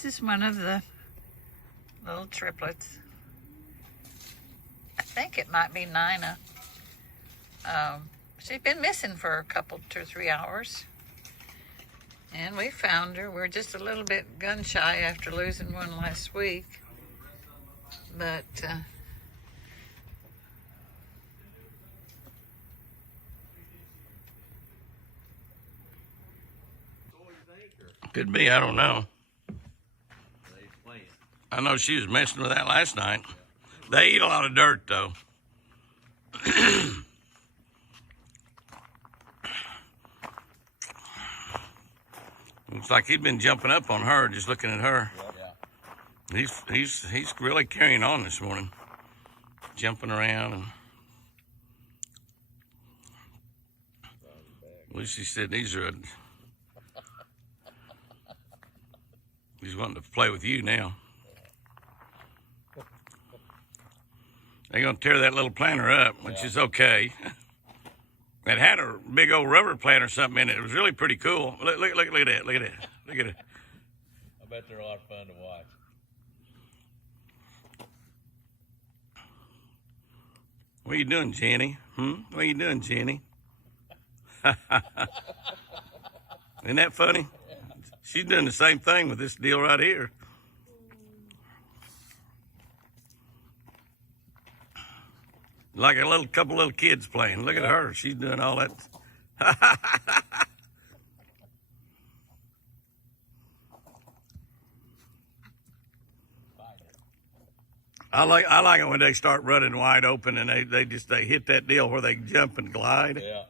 This is one of the little triplets. I think it might be Nina. She's been missing for a couple, 2 or 3 hours. And we found her. We're just a little bit gun shy after losing one last week. But could be, I don't know. I know she was messing with that last night. They eat a lot of dirt, though. Looks like he'd been jumping up on her, just looking at her. Yeah. He's really carrying on this morning, jumping around. And Lucy said these are. He's wanting to play with you now. They're gonna tear that little planter up, which is okay. It had a big old rubber plant or something in it. It was really pretty cool. Look at that. Look at that. Look at it. I bet they're a lot of fun to watch. What are you doing, Jenny? What are you doing, Jenny? Isn't that funny? She's doing the same thing with this deal right here. Like a couple little kids playing. Look at her. She's doing all that. I like it when they start running wide open and they hit that deal where they jump and glide. Yeah.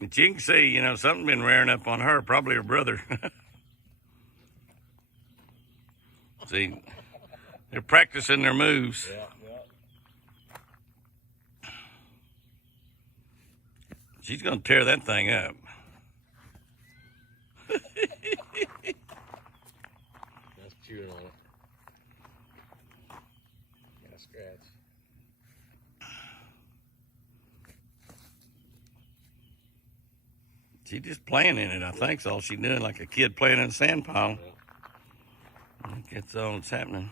But you can see, you know, something been rearing up on her, probably her brother. See, they're practicing their moves. Yeah. She's gonna tear that thing up. That's chewing on it. Got a scratch. She's just playing in it, I think. That's all she's doing, like a kid playing in a sand pile. I think that's all that's happening.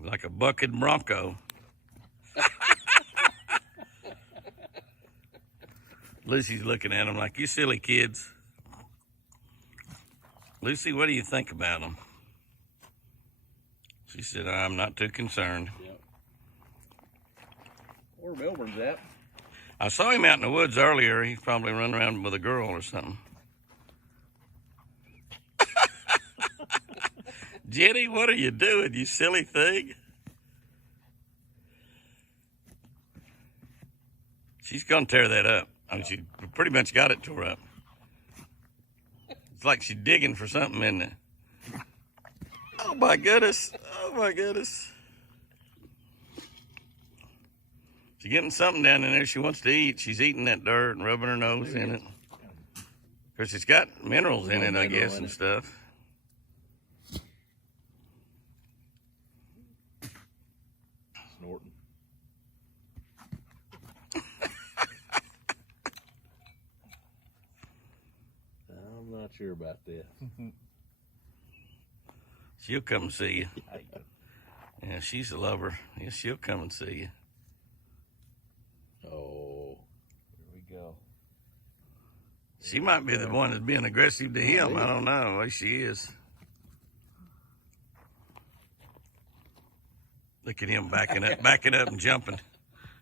Like a bucket bronco. Lucy's looking at them like, you silly kids. Lucy, what do you think about them? She said, I'm not too concerned. Yep. Where Milburn's at? I saw him out in the woods earlier. He's probably running around with a girl or something. Jenny, what are you doing, you silly thing? She's going to tear that up. I mean, she pretty much got it tore up. It's like she's digging for something, isn't it? Oh, my goodness. Oh, my goodness. She's getting something down in there she wants to eat. She's eating that dirt and rubbing her nose in it. Of course, it's got minerals in it, I guess, and stuff. Snorting. I'm not sure about this. She'll come and see you. Yeah, she's a lover. Yeah, she'll come and see you. Oh, here we go. She might be the one that's being aggressive to him. I don't know. The way she is. Look at him backing up and jumping.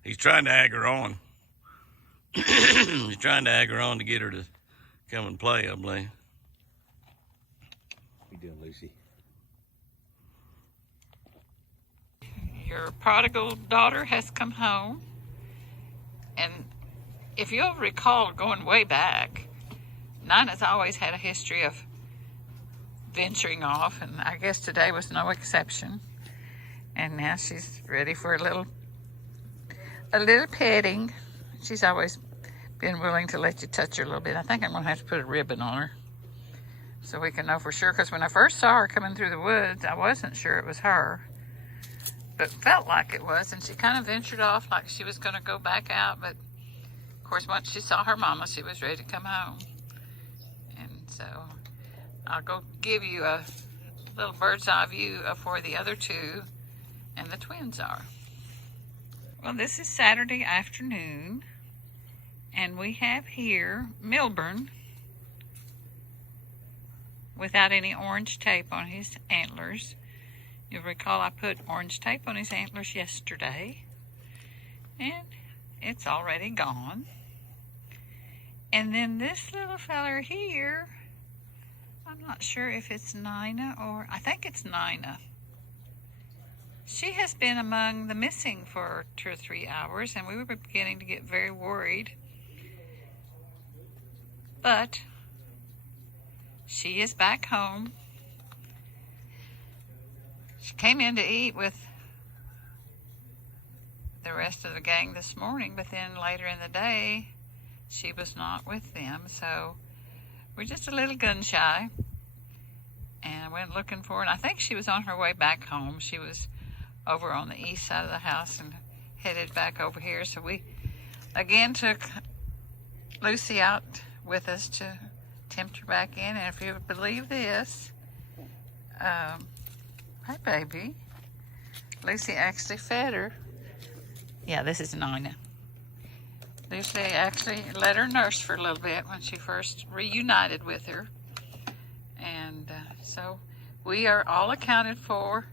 He's trying to egg her on. He's trying to egg her on to get her to come and play, I believe. What you doing, Lucy? your prodigal daughter has come home. And if you'll recall, going way back, Nina's always had a history of venturing off, and I guess today was no exception. And now she's ready for a little petting. She's always been willing to let you touch her a little bit. I think I'm going to have to put a ribbon on her so we can know for sure, because when I first saw her coming through the woods, I wasn't sure it was her, but felt like it was, and she kind of ventured off like she was going to go back out, but of course, once she saw her mama, she was ready to come home. And so I'll go give you a little bird's eye view of where the other two and the twins are. Well, this is Saturday afternoon, and we have here Milburn without any orange tape on his antlers. You'll recall I put orange tape on his antlers yesterday, and it's already gone. And then this little feller here, I'm not sure if it's Nina or, I think it's Nina. She has been among the missing for 2 or 3 hours, and we were beginning to get very worried. But she is back home. She came in to eat with the rest of the gang this morning, but then later in the day, she was not with them. So we're just a little gun shy. And I went looking for her, and I think she was on her way back home. She was over on the east side of the house and headed back over here. So we again took Lucy out with us to tempt her back in. And if you believe this, hi baby, Lucy actually fed her. Yeah, this is Nina. Lucy actually let her nurse for a little bit when she first reunited with her. And so we are all accounted for.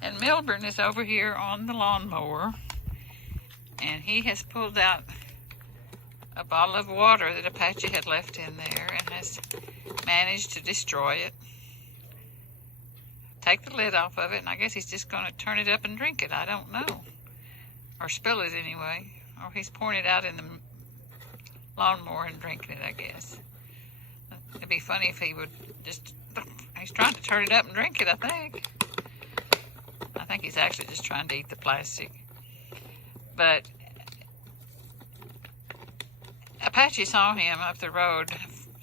And Milburn is over here on the lawnmower. And he has pulled out a bottle of water that Apache had left in there and has managed to destroy it. Take the lid off of it, and I guess he's just going to turn it up and drink it. I don't know. Or spill it anyway. Or he's pouring it out in the lawnmower and drinking it, I guess. It'd be funny if he would just... He's trying to turn it up and drink it, I think. I think he's actually just trying to eat the plastic. But Apache saw him up the road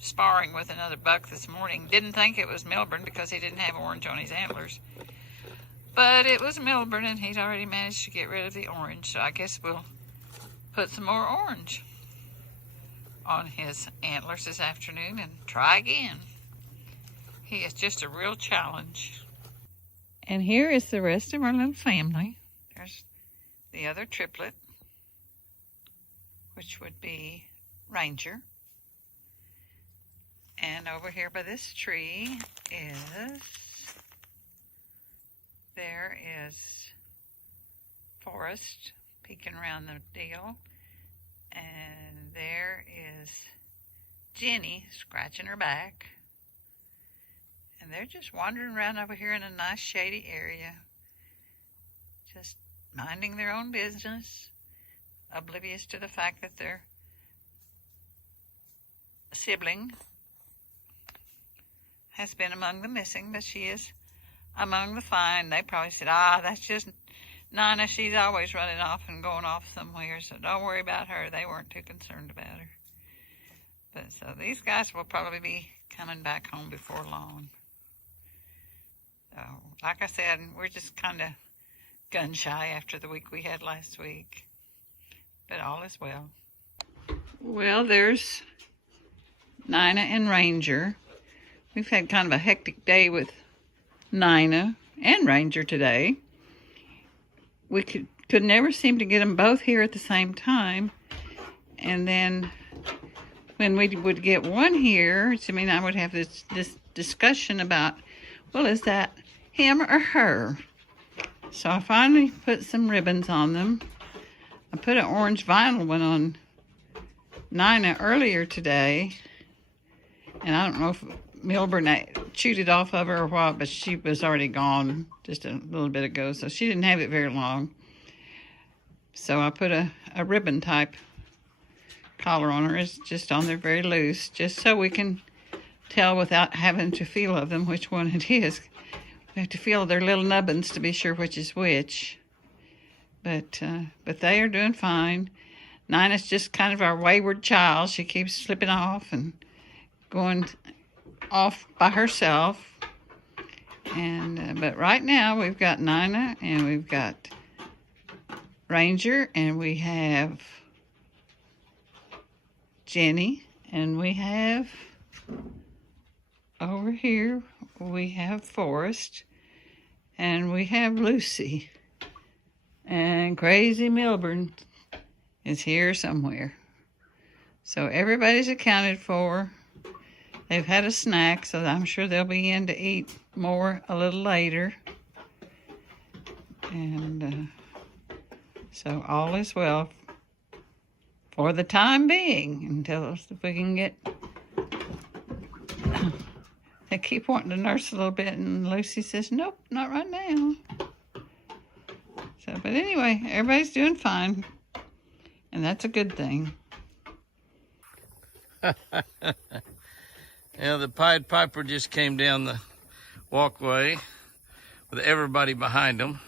sparring with another buck this morning. Didn't think it was Milburn because he didn't have orange on his antlers. But it was Milburn, and he'd already managed to get rid of the orange. So I guess we'll put some more orange on his antlers this afternoon and try again. He is just a real challenge. And here is the rest of our little family. There's the other triplet, which would be Ranger. And over here by this tree there is Forrest peeking around the deal. And there is Jenny scratching her back. And they're just wandering around over here in a nice shady area, just minding their own business, oblivious to the fact that their sibling has been among the missing, but she is among the fine. They probably said, that's just Nina. She's always running off and going off somewhere, so don't worry about her. They weren't too concerned about her. But so these guys will probably be coming back home before long. So, like I said, we're just kind of gun shy after the week we had last week. But all is well. Well, there's Nina and Ranger. We've had kind of a hectic day with Nina and Ranger today. We could never seem to get them both here at the same time. And then when we would get one here, I would have this discussion about, well, is that him or her? So I finally put some ribbons on them. I put an orange vinyl one on Nina earlier today. And I don't know if Milburn chewed it off of her or what, but she was already gone just a little bit ago, so she didn't have it very long. So I put a ribbon type collar on her. It's just on there very loose, just so we can tell without having to feel of them which one it is. We have to feel their little nubbins to be sure which is which. But they are doing fine. Nina's just kind of our wayward child. She keeps slipping off and going off by herself. And but right now we've got Nina and we've got Ranger and we have Jenny, and we have over here, we have Forrest, and we have Lucy, and crazy Milburn is here somewhere. So everybody's accounted for. They've had a snack, so I'm sure they'll be in to eat more a little later. And so all is well for the time being, until we can get... They keep wanting to nurse a little bit, and Lucy says, nope, not right now. So, but anyway, everybody's doing fine, and that's a good thing. Yeah, the Pied Piper just came down the walkway with everybody behind them.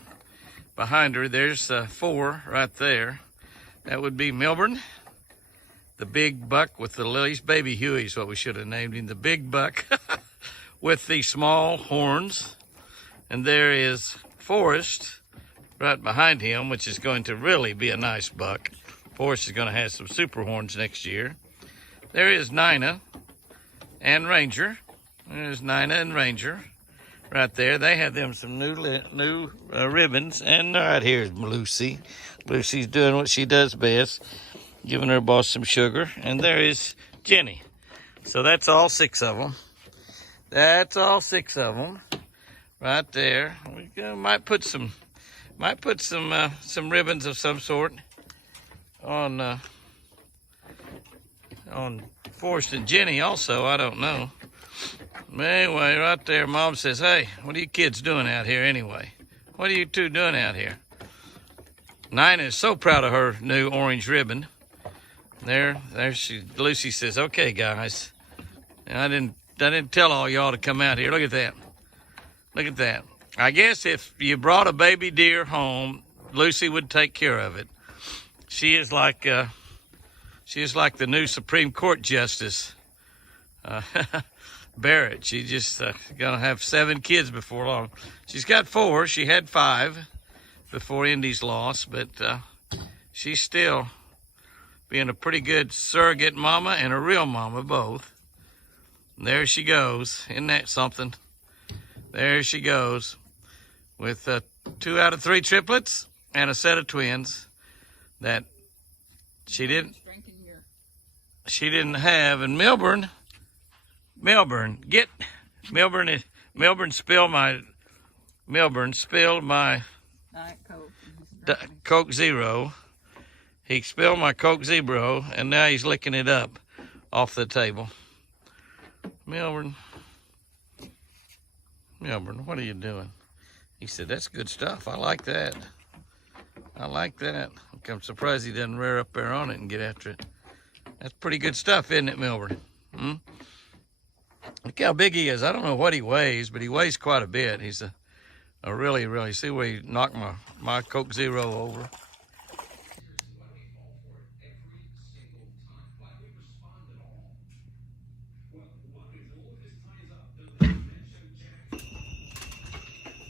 Behind her, there's 4 right there. That would be Milburn, the big buck with the lilies. Baby Huey's what we should have named him, the big buck with the small horns. And there is Forrest right behind him, which is going to really be a nice buck. Forrest is going to have some super horns next year. There is Nina and Ranger. There's Nina and Ranger right there. They have them some new ribbons. And right here is Lucy. Lucy's doing what she does best, giving her boss some sugar. And there is Jenny. So that's all 6 of them. That's all 6 of them right there. We might put some ribbons of some sort on Forrest and Jenny also. I don't know. Anyway, right there, Mom says, hey, what are you kids doing out here anyway? What are you 2 doing out here? Nina is so proud of her new orange ribbon. There Lucy says, okay, guys. And I didn't tell all y'all to come out here. Look at that. Look at that. I guess if you brought a baby deer home, Lucy would take care of it. She is like the new Supreme Court Justice, Barrett. She just gonna have 7 kids before long. She's got 4. She had 5 before Indy's loss, but she's still being a pretty good surrogate mama and a real mama both. And there she goes. Isn't that something? There she goes with 2 out of 3 triplets and a set of twins that she didn't have. And Milburn spilled my Coke Zero. He spilled my Coke Zero, and now he's licking it up off the table. Milburn, what are you doing? He said, that's good stuff. I like that. I'm surprised he doesn't rear up there on it and get after it. That's pretty good stuff, isn't it, Milburn? Look how big he is. I don't know what he weighs, but he weighs quite a bit. He's a really, really, see where he knocked my Coke Zero over.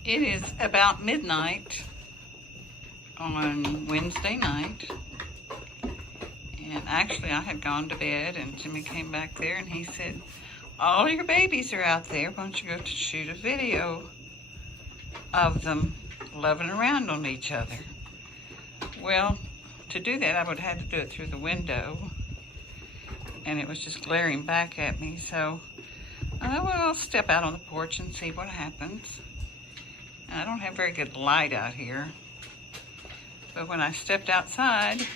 It is about midnight on Wednesday night, and actually I had gone to bed, and Jimmy came back there and he said, all your babies are out there. Why don't you go to shoot a video of them loving around on each other? Well, to do that, I would have had to do it through the window, and it was just glaring back at me. So I thought, well, I'll step out on the porch and see what happens. And I don't have very good light out here, but when I stepped outside,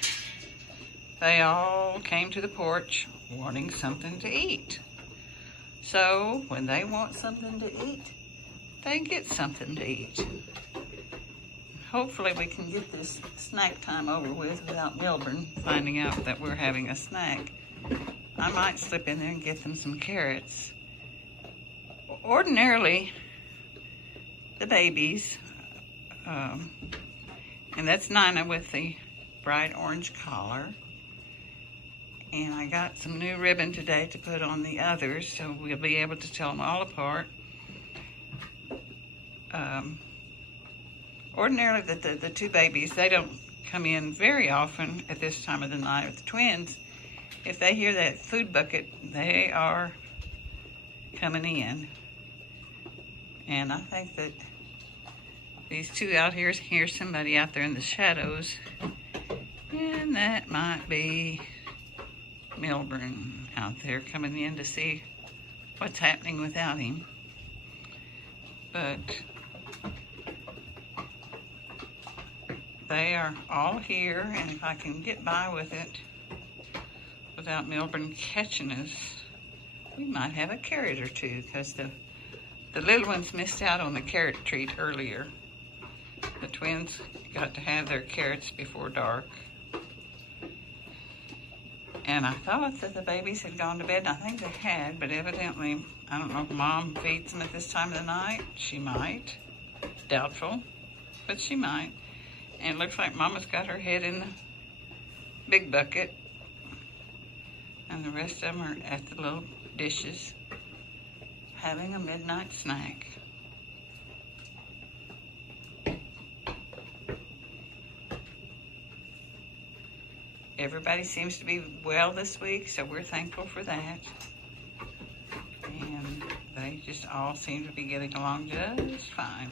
they all came to the porch wanting something to eat. So when they want something to eat, they get something to eat. Hopefully we can get this snack time over with without Milburn finding out that we're having a snack. I might slip in there and get them some carrots. Ordinarily, the babies, and that's Nina with the bright orange collar. And I got some new ribbon today to put on the others, so we'll be able to tell them all apart. Ordinarily, the 2 babies, they don't come in very often at this time of the night with the twins, if they hear that food bucket, they are coming in. And I think that these two out here hear somebody out there in the shadows, and that might be Milburn out there coming in to see what's happening without him. But they are all here, and if I can get by with it without Milburn catching us, we might have a carrot or two, because the little ones missed out on the carrot treat earlier. The twins got to have their carrots before dark. And I thought that the babies had gone to bed, and I think they had, but evidently, I don't know if Mom feeds them at this time of the night. She might. Doubtful, but she might. And it looks like Mama's got her head in the big bucket, and the rest of them are at the little dishes having a midnight snack. Everybody seems to be well this week, so we're thankful for that. And they just all seem to be getting along just fine.